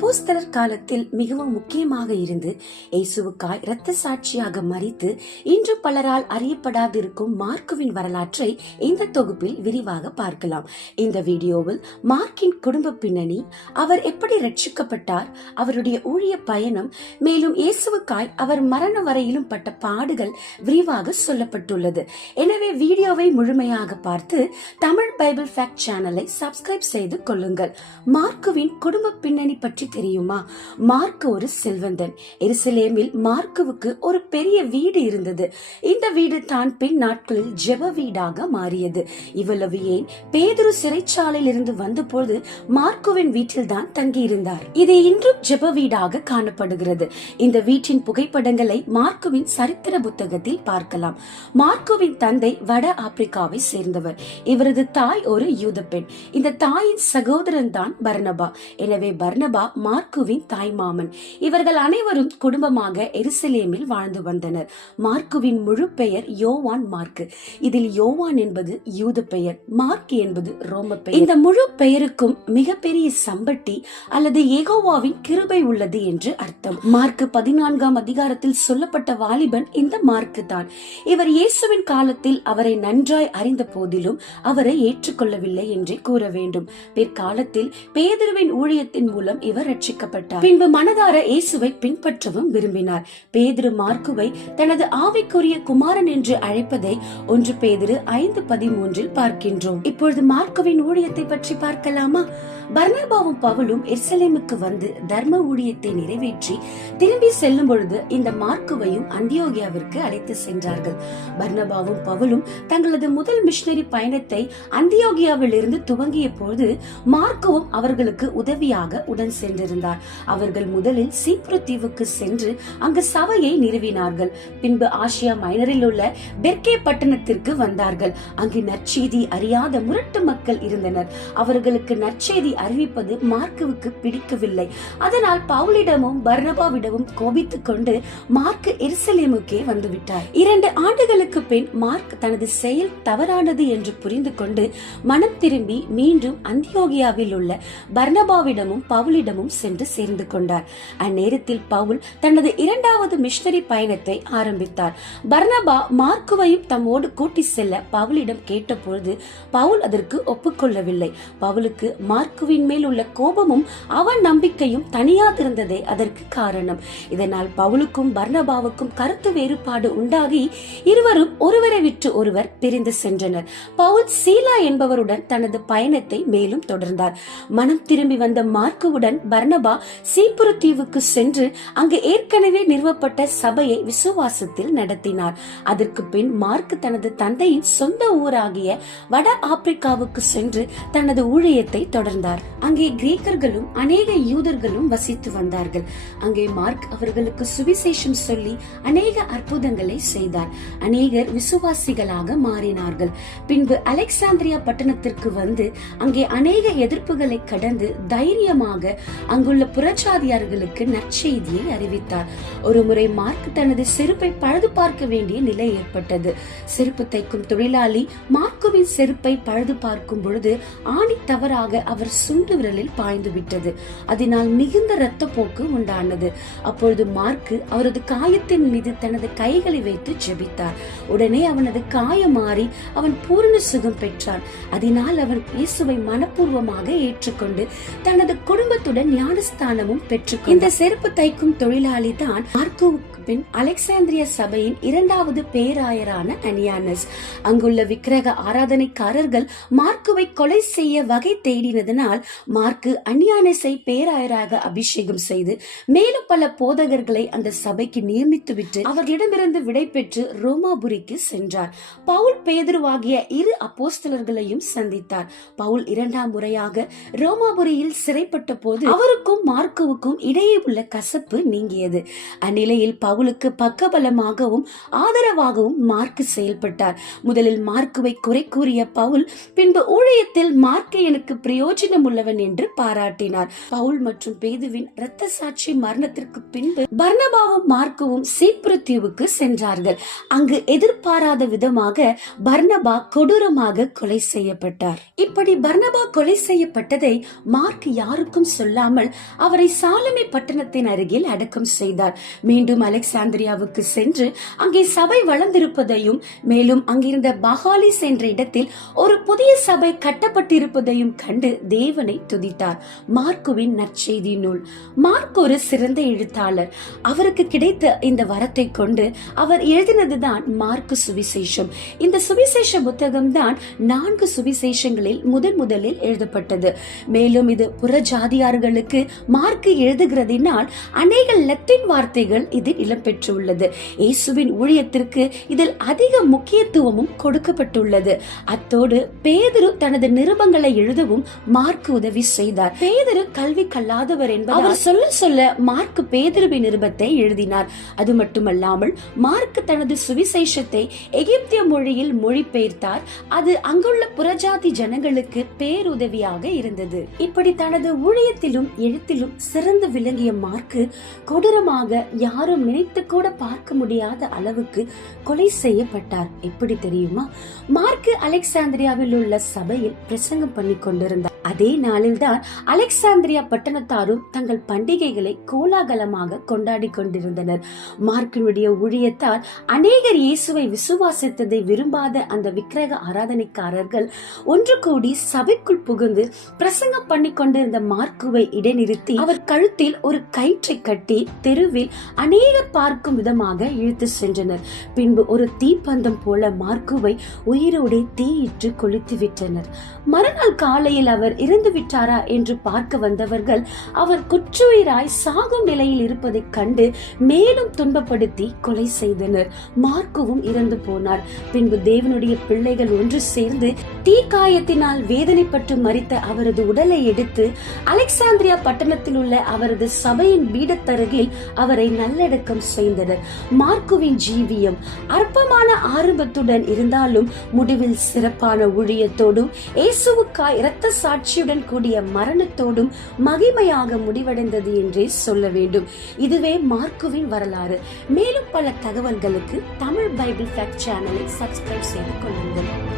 அப்போஸ்தலர் காலத்தில் மிகவும் முக்கியமாக இருந்து இயேசுவுக்காய் இரத்த சாட்சியாக மரித்து இன்று பலரால் அறியப்படாதிருக்கும் மார்க்குவின் வரலாற்றை இந்த தொகுப்பில் விரிவாக பார்க்கலாம். இந்த வீடியோவில் மார்க்கின் குடும்ப பின்னணி, அவர் எப்படி ரட்சிக்கப்பட்டார், அவருடைய ஊழிய பயணம், மேலும் இயேசுவுக்காய் அவர் மரண வரையிலும் பட்ட பாடுகள் விரிவாக சொல்லப்பட்டுள்ளது. எனவே வீடியோவை முழுமையாக பார்த்து தமிழ் பைபிள் ஃபேக்ட் சேனலை சப்ஸ்கிரைப் செய்து கொள்ளுங்கள். மார்க்குவின் குடும்ப பின்னணி பற்றி தெரியுமா? மார்க்கு ஒரு செல்வந்தன். எருசலேமில் மார்க்குவுக்கு ஒரு பெரிய வீடு இருந்தது. இந்த வீடு தான் பின் நாட்களில் ஜெப வீடாக மாறியது. இவ்வளவு ஏன், பேதுரு சிறைச்சாலையில் இருந்து வந்தபோது மார்க்குவின் வீட்டில் தான் தங்கியிருந்தார். இது இன்றும் ஜெப வீடாக காணப்படுகிறது. இந்த வீட்டின் புகைப்படங்களை மார்க்குவின் சரித்திர புத்தகத்தில் பார்க்கலாம். மார்க்குவின் தந்தை வட ஆப்பிரிக்காவை சேர்ந்தவர். இவரது தாய் ஒரு யூத பெண். இந்த தாயின் சகோதரன் தான் பர்னபா. எனவே பர்னபா மார்க்குவின் தாய் மாமன். இவர்கள் அனைவரும் குடும்பமாக எருசலேமில் வாழ்ந்து வந்தனர். மார்க்குவின் முழு பெயர் யோவான் மார்க்கு. இதில் யோவான் என்பது யூத பெயர், மார்க் என்பது ரோம பெயர். இந்த முழு பெயருக்கும் மிகப்பெரிய சம்பட்டி அல்லது யெகோவாவின் கிருபை உள்ளது என்று அர்த்தம். மார்க்கு 14ஆம் அதிகாரத்தில் சொல்லப்பட்ட வாலிபன் இந்த மார்க்கு தான். இவர் இயேசுவின் காலத்தில் அவரை நன்றாய் அறிந்த போதிலும் அவரை ஏற்றுக்கொள்ளவில்லை என்றே கூற வேண்டும். பிற்காலத்தில் பேதுருவின் ஊழியத்தின் மூலம் இவர் ரட்சிக்கப்பட்டார். பின்பு மனதார இயேசுவை பின்பற்றவும் விரும்பினார். பேதுரு மார்க்குவை தனது ஆவிக்குரிய குமாரன் என்று அழைப்பதை 1 பேதுரு 5:13 பார்க்கின்றோம். இப்பொழுது மார்க்குவின் ஊழியத்தை பற்றி பார்க்கலாமா? பர்னபாவும் பவுலும் எருசலேமுக்கு வந்து தர்ம ஊழியத்தை நிறைவேற்றி திரும்பி செல்லும் பொழுது இந்த மார்க்குவையும் அந்தியோகியாவிற்கு அழைத்து சென்றார்கள். பர்னபாவும் பவுலும் தங்களது முதல் மிஷனரி பயணத்தை அந்தியோகியாவில் இருந்து துவங்கிய பொழுது மார்க்குவும் அவர்களுக்கு உதவியாக உடன் சென்றிருந்தார். அவர்கள் முதலில் சீப்ரு தீவுக்கு சென்று அங்கு சபையை நிறுவினார்கள். பின்பு ஆசியா மைனரில் உள்ள பெர்கே பட்டணத்திற்கு வந்தார்கள். அங்கு நற்செய்தி அறியாத முரட்டு மக்கள் இருந்தனர். அவர்களுக்கு நற்செய்தி அறிவிப்பது மார்க்குவுக்கு பிடிக்கவில்லை. அதனால் பவுலிடமும் பர்னபாவிடமும் கோபித்துக் கொண்டு மார்க்கு எருசலேமுக்கே வந்துவிட்டார். 2 ஆண்டுகளுக்கு பின் மார்க் தனது செயல் தவறானது என்று புரிந்து கொண்டு மனம் திரும்பி மீண்டும் அந்தியோகியாவில் உள்ள பர்னபாவிடமும் பவுலிடமும் சென்று சேர்ந்து கொண்டார். அந்நேரத்தில் பவுல் தனது 2வது மிஷனரி பயணத்தை ஆரம்பித்தார். பர்னபா மார்க்குவையும் தம்மோடு கூட்டி செல்ல பவுலிடம் கேட்டபொழுது பவுல் அதற்கு ஒப்புக்கொள்ளவில்லை. பவுலுக்கு மார்க்குவின் மேல் உள்ள கோபமும் அவன் நம்பிக்கையும் தனியாதிருந்ததே அதற்கு காரணம். இதனால் பவுலுக்கும் பர்னபாவுக்கும் கருத்து வேறுபாடு உண்டாகி இருவரும் ஒருவரை விட்டு ஒருவர் பிரிந்து சென்றனர். பவுல் சீலா என்பவருடன் தனது பயணத்தை மேலும் தொடர்ந்தார். மனம் திரும்பி வந்த மார்க்குவுடன் பர்னபா சீப்புரு தீவுக்கு சென்று அங்கு ஏற்கனவே நிறுவப்பட்ட சபையை விசுவாசத்தில் நடத்தினார். அதற்கு பின் மார்க் தனது தந்தையின் சொந்த ஊராகிய வட ஆப்பிரிக்காவுக்கு சென்று தனது ஊழியத்தை தொடர்ந்தார். அங்கே கிரேக்கர்களும் அநேக யூதர்களும் வசித்து வந்தார்கள். அங்கே மார்க் அவர்களுக்கு சுவிசேஷம் சொல்லி அநேக அற்புதங்களை செய்தார். அநேகர் விசுவாசிகளாக மாறினார்கள். பின்பு அலெக்சாந்திரியா பட்டணத்திற்கு வந்து அங்கே அநேக எதிர்ப்புகளை கடந்து தைரியமாக அங்குள்ள புறச்சாதியார்களுக்கு நற்செய்தியை அறிவித்தார். ஒருமுறை மார்க் தனது செருப்பை பழுது பார்க்க வேண்டிய நிலை ஏற்பட்டது. செருப்பு தைக்கும் தொழிலாளி மார்க்குவின் செருப்பை பழுது பார்க்கும் பொழுது ஆணி தவறாக அவர் சுண்டு விரலில் பாய்ந்து விட்டது. அதனால் மிகுந்த இரத்த போக்கு உண்டானது. அப்பொழுது மார்க்கு அவரது காயத்தின் மீது தனது கைகளை வைத்து ஜெபித்தார். உடனே அவனது காயம் மாறி அவன் பூரண சுகம் பெற்றான். அதனால் அவன் இயேசுவை மனப்பூர்வமாக ஏற்றுக்கொண்டு தனது குடும்பத்துடன் ஞானஸ்தானமும் பெற்றுக்கொண்டார். இந்த செருப்பு தைக்கும் தொழிலாளி தான் மார்க்குவுக்கு பின் அலெக்சாந்திரியா சபையின் 2வது பேராயரான அனியானஸ். அங்குள்ள விக்கிரக ஆராதனைக்காரர்கள் மார்க்குவை கொலை செய்ய வகை தேடினதனால் மார்க்கு அனியானஸை பேராயராக அபிஷேகம் செய்து மேலும் பல போதகர்களை அந்த சபைக்கு நியமித்துவிட்டு அவர்களிடமிருந்து விடை பெற்று ரோமாபுரிக்கு சென்றார். பவுல் பேதுருவாகிய 2 அப்போஸ்தலர்களையும் சந்தித்தார். பவுல் 2ஆம் முறையாக ரோமாபுரியில் சிறைப்பட்ட போது அவருக்கும் மார்க்குவுக்கும் இடையே உள்ள கசப்பு நீங்கியது. அந்நிலையில் பவுலுக்கு பக்கபலமாகவும் ஆதரவாகவும் மார்க்கு செயல்பட்டார். முதலில் மார்க்குவை குறை கூறிய பவுல் பின்பு ஊழியத்தில் மார்க்கு எனக்கு பிரயோஜனம் உள்ளவன் என்று பாராட்டினார். பவுல் மற்றும் பேதுவின் இரத்த சாட்சி மரணத்திற்கு பின்பு பர்னபாவும் மார்க்குவும் சீப்ரு தீவுக்கு சென்றார்கள். அங்கு எதிர்பாராத விதமாக பர்னபா கொடூரமாக கொலை செய்யப்பட்டார். இப்படி பர்னபா கொலை செய்யப்பட்டதை மார்க் யாருக்கும் சொல்லாமல் மட்டுமல்லாமல் அவரை சாலமி பட்டணத்தின் அருகில் அடக்கம் செய்தார். மீண்டும் அலெக்சாந்திரியாவுக்கு சென்று அங்கே சபை வளர்ந்திருப்பதையும் மேலும் அங்கிருந்த பகாலிஸ் என்ற இடத்தில் ஒரு புதிய சபை கட்டப்பட்டிருப்பதையும் கண்டு தேவனை துதித்தார். மார்க்குவின் நற்செய்தி நூல். மார்க் ஒரு சிறந்த எழுத்தாளர். அவருக்கு கிடைத்த இந்த வரத்தை கொண்டு அவர் எழுதினதுதான் மார்க்கு சுவிசேஷம். இந்த சுவிசேஷ புத்தகம் தான் 4 சுவிசேஷங்களில் முதலில் எழுதப்பட்டது. மேலும் இது புறஜாதியார்களுக்கு மார்க் எழுதுகிறதினால் அநேக லத்தீன் வார்த்தைகள் இதில் இடம்பெற்றுள்ளது. இயேசுவின் ஊழியத்திற்கு இதில் அதிக முக்கியத்துவமும் கொடுக்கப்பட்டுள்ளது. அத்தோடு பேதுரு தனது நிருபங்களை எழுதவும் மார்க் உதவி செய்தார். பேதுரு கல்வி கல்லாதவர் என்பதால் அவர் சொல்ல மார்க் பேதுருவின் நிருபத்தை எழுதினார். அது மட்டுமல்லாமல் மார்க் தனது சுவிசேஷத்தை எகிப்திய மொழியில் மொழிபெயர்த்தார். அது அங்குள்ள புறஜாதி ஜனங்களுக்கு பேருதவியாக இருந்தது. இப்படி தனது ஊழியத்திலும் எழுத்திலும் சிறந்து விளங்கிய மார்க்கு கொடூரமாக யாரும் நினைத்து கூட பார்க்க முடியாத அளவுக்கு கொலை செய்யப்பட்டார். எப்படி தெரியுமா? மார்க்கு அலெக்சாந்திரியாவில் உள்ள சபையில் பிரசங்கம் பண்ணி கொண்டிருந்தார். அதே நாளில் தான் அலெக்சாந்திரியா பட்டணத்தாரும் தங்கள் பண்டிகைகளை கோலாகலமாக கொண்டாடி கொண்டிருந்தனர். மார்க்கினுடைய ஊழியத்தால் அநேகர் இயேசுவை விசுவாசித்ததை விரும்பாத அந்த விக்கிரக ஆராதனைக்காரர்கள் ஒன்று கூடி சபைக்குள் புகுந்து பிரசங்கம் பண்ணி கொண்டிருந்த மார்க்குவை இடைநிறுத்தி அவர் கழுத்தில் ஒரு கயிற்றை கட்டி தெருவில் அநேகர் பார்க்கும் விதமாக இழுத்து சென்றனர். பின்பு ஒரு தீப்பந்தம் போல மார்க்குவை உயிரோடு தீயிட்டு கொளுத்தி விட்டனர். மறுநாள் காலையில் அவர் இறந்து விட்டாரா என்று பார்க்க வந்தவர்கள் அவர் குற்றுயிராய் சாகும் நிலையில் இருப்பதை கண்டு மேலும் துன்பப்படுத்தி கொலை செய்தனர். மார்க்குவும் இறந்து போனார். பின்பு தேவனுடைய பிள்ளைகள் ஒன்று சேர்ந்து தீக்காயத்தினால் வேதனைப்பட்டு மரித்த அவரது உடலை எடுத்து அலெக்சாந்திரியா பட்டணத்தில் உள்ள அவரது சபையின் பீடத்தருகில் அவரை நல்லடக்கம் செய்தனர். மார்க்குவின் ஜீவியம் அற்பமான ஆரம்பத்துடன் இருந்தாலும் முடிவில் சிறப்பான ஊழியத்தோடும் இயேசுவுக்காய் இரத்த சாட்சியுடன் கூடிய மரணத்தோடும் மகிமையாக முடிவடைந்தது என்றே சொல்ல வேண்டும். இதுவே மார்க்குவின் வரலாறு. மேலும் பல தகவல்களுக்கு தமிழ் பைபிள் ஃபேக்ட் சேனலை சப்ஸ்கிரைப் செய்து கொள்ளுங்கள்.